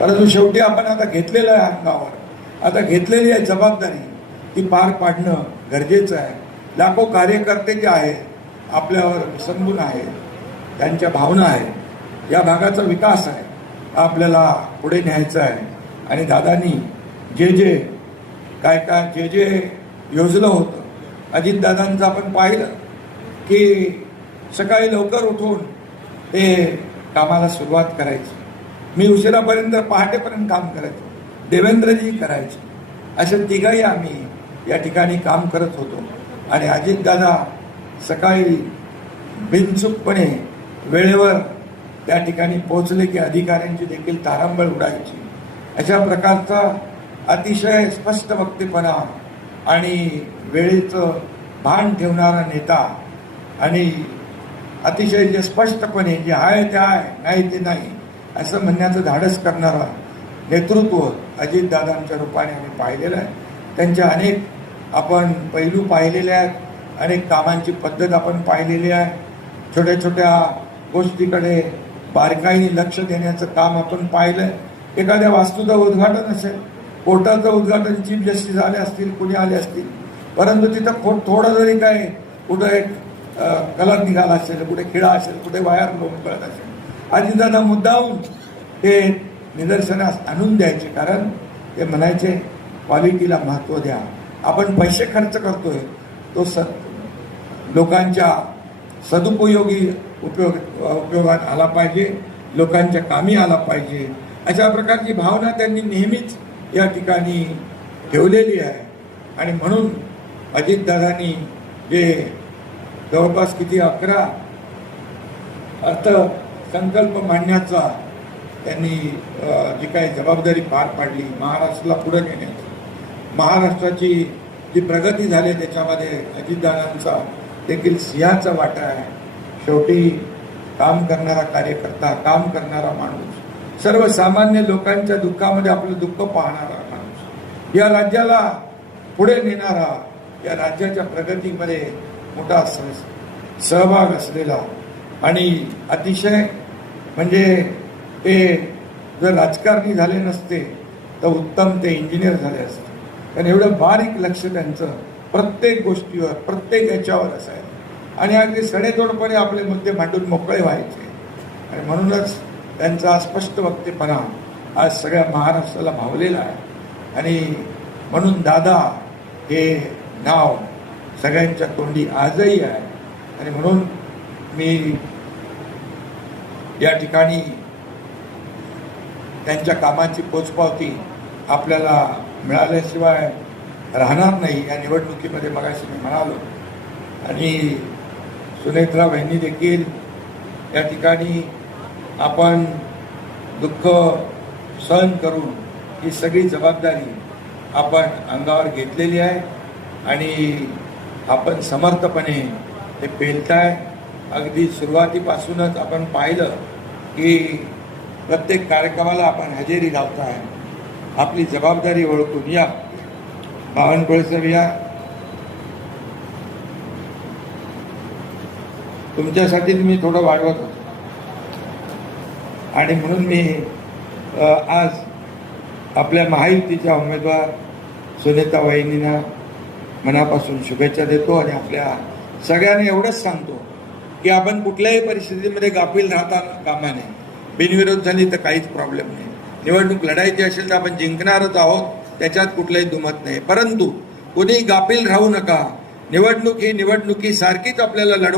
परंतु शेवटी आपण आता घेतलेलं आहे अंगावर, आता घेतलेली आहे जबाबदारी, ती पार पाडणं गरजेचं आहे. लाखो कार्यकर्ते जे आहेत आपल्यावर विसंबून आहेत, त्यांच्या भावना आहेत, या भागाचा विकास आहे, आपल्याला पुढे न्यायचा आहे. आणि दादांनी जे काय जे योजलं होतं, अजितदादांचं आपण पाहिलं की सकाळी लवकर उठून ते कामाला सुरुवात करायची. मी उशिरापर्यंत पहाटेपर्यंत काम करायचो, देवेंद्रजी करायचे, असे तिघही आम्ही या ठिकाणी काम करत होतो. आणि अजितदादा सकाळी बिनचूकपणे वेळेवर त्या ठिकाणी पोहोचले की अधिकाऱ्यांची देखील तारांबळ उडायची. अशा प्रकारचा अतिशय स्पष्ट वक्तेपणा आणि वेळेचं भान ठेवणारा नेता आणि अतिशय जे स्पष्टपणे जे आहे ते आहे, नाही ते नाही असं म्हणण्याचं धाडस करणारा नेतृत्व अजितदादांच्या रूपाने आम्ही पाहिलेलं आहे. त्यांच्या अनेक आपण पैलू पाहिलेले आहेत, अनेक कामांची पद्धत आपण पाहिलेली आहे. छोट्या छोट्या गोष्टीकडे बारकाईने लक्ष देण्याचं काम आपण पाहिलं. एखाद्या वास्तूचं उद्घाटन असेल, कोर्टाचं उद्घाटन चीफ जस्टिस आले असतील, कुणी आले असतील, परंतु तिथं थोडं जरी काय कुठं एक कलर निघाला असेल, कुठे खिळा असेल, कुठे वायर लोंबकळत असेल, अजितदादा मुद्दाहून ते निदर्शनास आणून द्यायचे. कारण ते म्हणायचे क्वालिटीला महत्त्व द्या. आपण पैसे खर्च करतोय तो लोकांच्या सदुपयोगी उपयोगात आला पाहिजे, लोकांच्या कामी आला पाहिजे. अशा प्रकारची भावना त्यांनी नेहमीच या ठिकाणी ठेवलेली आहे. आणि म्हणून अजितदादांनी जे जवळपास किती 11 अर्थसंकल्प मांडण्याचा त्यांनी जी काही जबाबदारी पार पाडली, महाराष्ट्राला पुढे नेण्याची, महाराष्ट्राची जी प्रगती झाली त्याच्यामध्ये अजितदादांचा देखील सिंहाचा वाटा आहे. शेवटी काम करणारा कार्यकर्ता, काम करणारा माणूस, सर्वसामान्य लोकांच्या दुःखामध्ये आपलं दुःख पाहणारा माणूस, या राज्याला पुढे नेणारा, या राज्याच्या प्रगतीमध्ये मोठा सहभाग असलेला आणि अतिशय म्हणजे ते जर राजकारणी झाले नसते तर उत्तम ते इंजिनियर झाले असते. कारण एवढं बारीक लक्ष त्यांचं प्रत्येक गोष्टीवर, प्रत्येक याच्यावर असायचं आणि अगदी सडेतोडपणे आपले मुद्दे मांडून मोकळे व्हायचे. आणि म्हणूनच त्यांचा स्पष्ट वक्तेपणा आज सगळ्या महाराष्ट्राला भावलेला आहे. आणि म्हणून दादा हे नाव सगळ्यांच्या तोंडी आजही आहे. आणि म्हणून मी या ठिकाणी त्यांच्या कामाची पोचपावती आपल्याला मिळाल्याशिवाय राहणार नाही. या निवडणुकीमध्ये मगाशी मी म्हणालो आणि सुनेत्रा बहिणी देखील या ठिकाणी आपण दुःख सहन करून ही सगळी जबाबदारी आपण अंगावर घेतलेली आहे आणि आपण समर्थपणे ते पेलताय. अगदी सुरुवातीपासूनच आपण पाहिलं की प्रत्येक कार्यक्रमाला आपण हजेरी लावताय. आपली जबाबदारी ओळखून या. बावनकुळे साहेब या, तुमच्यासाठी मी थोडं वाढवत होतो आणि म्हणून मी आज आपल्या महायुतीच्या उमेदवार सुनेता वहिनींना मनापासून शुभेच्छा देतो. आणि आपल्या सगळ्यांना एवढंच सांगतो की आपण कुठल्याही परिस्थितीमध्ये गाफील राहता कामा नये. बिनविरोध झाली तर काहीच प्रॉब्लेम नाही. निवडणूक लढायची असेल तर आपण जिंकणारच आहोत, त्याच्यात कुठलंही दुमत नाही. परंतु कोणी गाफील राहू नका. निवडणूक ही निवडणुकीसारखीच आपल्याला लढवा.